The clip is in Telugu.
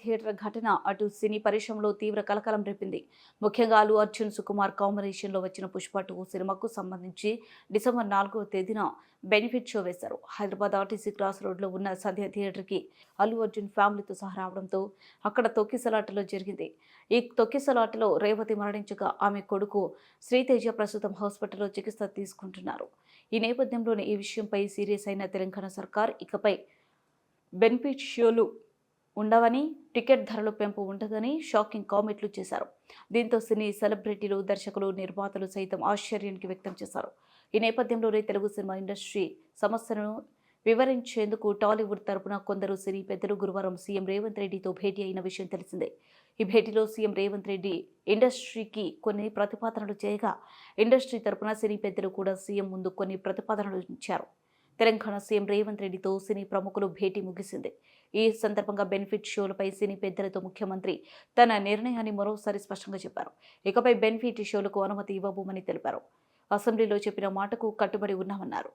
థియేటర్ ఘటన అటు సినీ పరిశ్రమలో తీవ్ర కలకలం రేపింది. ముఖ్యంగా అల్లు అర్జున్, సుకుమార్ కాంబినేషన్లో వచ్చిన పుష్ప 2 సినిమాకు సంబంధించి డిసెంబర్ 4వ తేదీన బెనిఫిట్ షో వేశారు. హైదరాబాద్ ఆర్టీసీ క్రాస్ రోడ్లో ఉన్న సంధ్య థియేటర్కి అల్లు అర్జున్ ఫ్యామిలీతో సహా రావడంతో అక్కడ తొక్కిసలాటలో జరిగింది. ఈ తొక్కిసలాటలో రేవతి మరణించగా ఆమె కొడుకు శ్రీతేజ ప్రస్తుతం హాస్పిటల్లో చికిత్స తీసుకుంటున్నారు. ఈ నేపథ్యంలోనే ఈ విషయంపై సీరియస్ అయిన తెలంగాణ సర్కార్ ఇకపై బెనిఫిట్ షోలు ఉండవని, టికెట్ ధరలు పెంపు ఉండదని షాకింగ్ కామెంట్లు చేశారు. దీంతో సినీ సెలబ్రిటీలు, దర్శకులు, నిర్మాతలు సైతం ఆశ్చర్యానికి వ్యక్తం చేశారు. ఈ నేపథ్యంలోనే తెలుగు సినిమా ఇండస్ట్రీ సమస్యను వివరించేందుకు టాలీవుడ్ తరపున కొందరు సినీ పెద్దలు గురువారం సీఎం రేవంత్ రెడ్డితో భేటీ అయిన విషయం తెలిసిందే. ఈ భేటీలో సీఎం రేవంత్ రెడ్డి ఇండస్ట్రీకి కొన్ని ప్రతిపాదనలు చేయగా, ఇండస్ట్రీ తరపున సినీ పెద్దలు కూడా సీఎం ముందు కొన్ని ప్రతిపాదనలు ఇచ్చారు. తెలంగాణ సీఎం రేవంత్ రెడ్డితో సినీ ప్రముఖులు భేటీ ముగిసింది. ఈ సందర్భంగా బెనిఫిట్ షోలపై సినీ పెద్దలతో ముఖ్యమంత్రి తన నిర్ణయాన్ని మరోసారి స్పష్టంగా చెప్పారు. ఇకపై బెనిఫిట్ షోలకు అనుమతి ఇవ్వబోమని తెలిపారు. అసెంబ్లీలో చెప్పిన మాటకు కట్టుబడి ఉన్నామన్నారు.